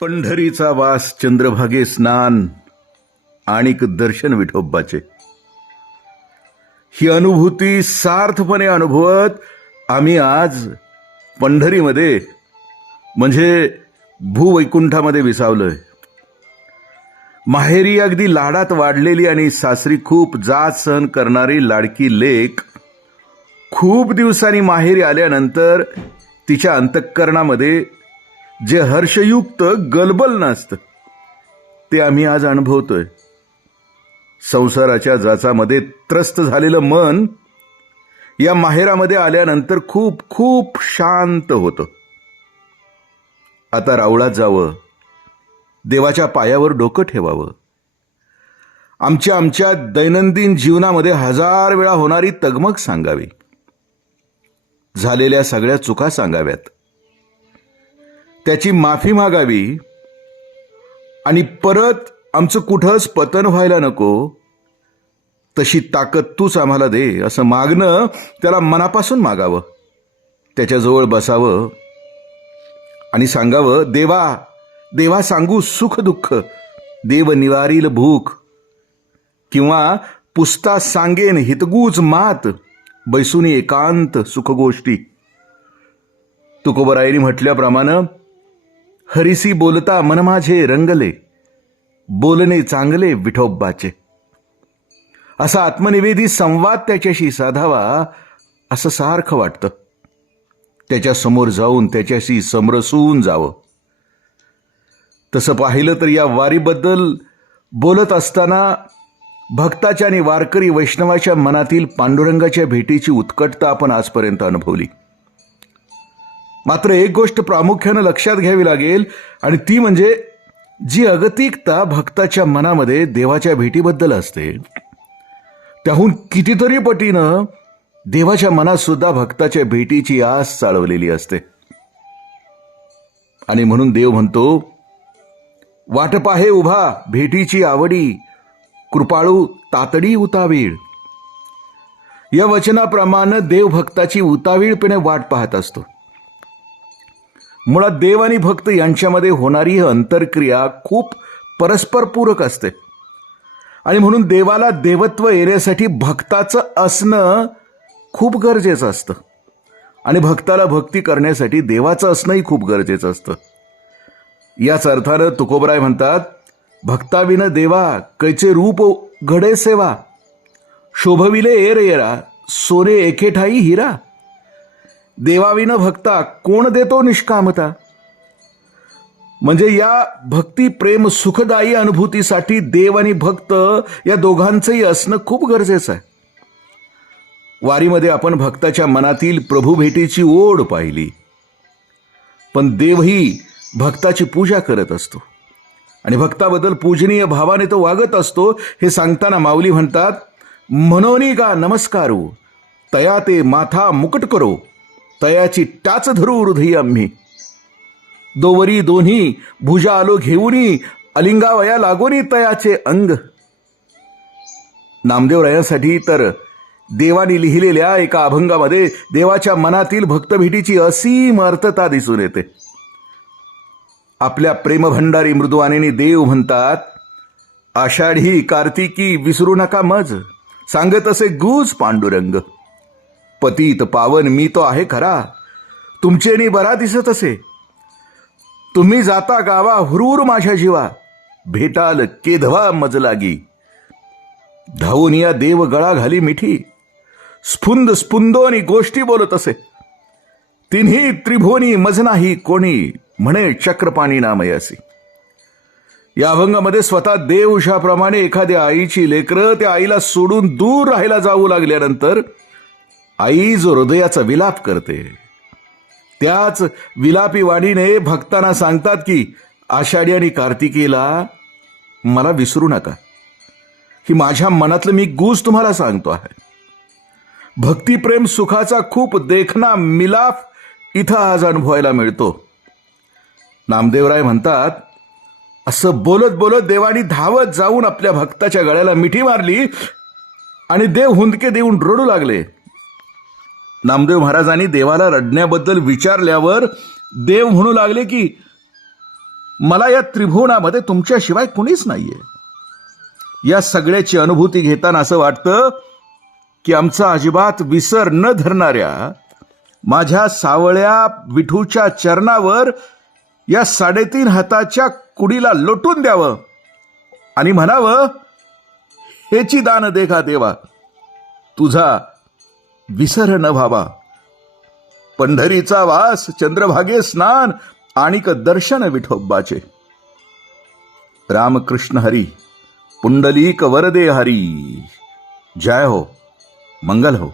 पंढरीचा वास, चंद्रभागे स्नान, आणिक दर्शन विठोबाचे. ही अनुभूती सार्थपणे अनुभवत आम्ही आज पंढरीमध्ये म्हणजे भूवैकुंठामध्ये विसावलोय. माहेरी अगदी लाडात वाढलेली आणि सासरी खूप जाच सहन करणारी लाडकी लेक खूप दिवसांनी माहेरी आल्यानंतर तिच्या अंतःकरणामध्ये जे हर्षयुक्त गलबल नसतं ते आम्ही आज अनुभवतोय. संसाराच्या जाचामध्ये त्रस्त झालेलं मन या माहेरामध्ये आल्यानंतर खूप खूप शांत होतं. आता रावळात जावं, देवाच्या पायावर डोकं ठेवावं. आमच्या दैनंदिन जीवनामध्ये 1000 वेळा होणारी तगमग सांगावी, झालेल्या सगळ्या चुका सांगाव्यात, त्याची माफी मागावी आणि परत आमचं कुठंच पतन व्हायला नको तशी ताकद तूच आम्हाला दे असं मागणं, त्याला मनापासून मागावं. त्याच्याजवळ बसावं आणि सांगावं, देवा देवा सांगू सुख दुःख, देव निवारील भूक, किंवा पुसता सांगेन हितगूच मात, बैसुनी एकांत सुख गोष्टी. तुकोबरायांनी म्हटल्याप्रमाणे, हरिसी बोलता मन माझे रंगले, बोलणे चांगले विठोबाचे. असा आत्मनिवेदी संवाद त्याच्याशी साधावा असं सारखं वाटतं. त्याच्या समोर जाऊन त्याच्याशी समरसून जावं. तसं पाहिलं तर या वारीबद्दल बोलत असताना भक्ताच्या आणि वारकरी वैष्णवाच्या मनातील पांडुरंगाच्या भेटीची उत्कटता आपण आजपर्यंत अनुभवली. मात्र एक गोष्ट प्रामुख्यानं लक्षात घ्यावी लागेल आणि ती म्हणजे जी अगतिकता भक्ताच्या मनामध्ये देवाच्या भेटीबद्दल असते, त्याहून कितीतरी पटीनं देवाच्या मनात सुद्धा भक्ताच्या भेटीची आस चाळवलेली असते. आणि म्हणून देव म्हणतो, वाट पाहे उभा भेटीची आवडी, कृपाळू तातडी उतावीळ. या वचनाप्रमाणे देव भक्ताची उतावीळपणे वाट पाहत असतो. मुळात देव आणि भक्त यांच्यामध्ये होणारी ही अंतरक्रिया खूप परस्परपूरक असते आणि म्हणून देवाला देवत्व येण्यासाठी भक्ताचं असणं खूप गरजेचं असतं आणि भक्ताला भक्ती करण्यासाठी देवाचं असणंही खूप गरजेचं असतं. याच अर्थानं तुकोबराय म्हणतात, भक्ताविन देवा कैचे रूप घडे सेवा, शोभविले एर येरा, सोने एके ठाई हिरा. देवाविन भक्ता कोण देतो निष्कामता. म्हणजे या भक्ती प्रेम सुखदायी अनुभूतीसाठी देव आणि भक्त या दोघांचंही असणं खूप गरजेचं आहे. वारीमध्ये आपण भक्ताच्या मनातील प्रभू भेटीची ओढ पाहिली, पण देवही भक्ताची पूजा करत असतो आणि भक्ताबद्दल पूजनीय भावाने तो वागत असतो. हे सांगताना माऊली म्हणतात, मनोनी का नमस्कारू, तया ते माथा मुकट करो, तयाची टाच धरू हृदयी आम्ही. दोवरी दोन्ही भुजा आलो घेऊनी, अलिंगावया लागोनी तयाचे अंग. नामदेवरायांसाठी तर देवाने लिहिलेल्या एका अभंगामध्ये देवाच्या मनातील भक्तभेटीची असीम अर्थता दिसून येते. आपल्या प्रेमभंडारी मृदुवाणीने देव म्हणतात, आषाढी कार्तिकी विसरू नका मज, सांगत असे गुज पांडुरंग. पतित पावन मी तो आहे खरा, तुमचेनी बरा दिसत असे. तुम्ही जाता गावा हुरूर माझ्या जीवा, भेटाल केधवा मज लागी. धावून या देव गळा घाली मिठी, स्फुंद स्फुंदोनी गोष्टी बोलत असे. तिन्ही त्रिभुवनी मज नाही कोणी, म्हणे चक्रपाणी नामयासी. या अभंगामध्ये स्वतः देवशाप्रमाणे एखाद्या आईची लेकरं त्या आईला सोडून दूर राहायला जाऊ लागल्यानंतर आई जो हृदयाचा विलाप करते, त्याच विलापी वाणीने भक्तांना सांगतात की आषाढी आणि कार्तिकीला मला विसरू नका. ही माझ्या मनातलं मी गुज तुम्हाला सांगतो आहे. भक्तिप्रेम सुखाचा खूप देखणा मिलाफ इथं आज अनुभवायला मिळतो. नामदेवराय म्हणतात, असं बोलत बोलत देवानी धावत जाऊन आपल्या भक्ताच्या गळ्याला मिठी मारली आणि देव हुंदके देऊन रडू लागले. नामदेव महाराजांनी देवाला रडण्याबद्दल विचारल्यावर देव म्हणू लागले की मला या त्रिभुवनामध्ये तुमच्याशिवाय कुणीच नाहीये. या सगळ्याची अनुभूती घेताना असं वाटतं की आमचा अजिबात विसर न धरणाऱ्या माझ्या सावळ्या विठूच्या चरणावर या 3.5 हाताच्या कुडीला लोटून द्यावं आणि म्हणावं, हेची दान दे का देवा, तुझा विसर न व्हावा. पंढरीचा वास, चंद्रभागे स्नान आणिक दर्शन विठोबाचे. रामकृष्ण हरी, पुंडलीक वरदे हरी. जय हो, मंगल हो.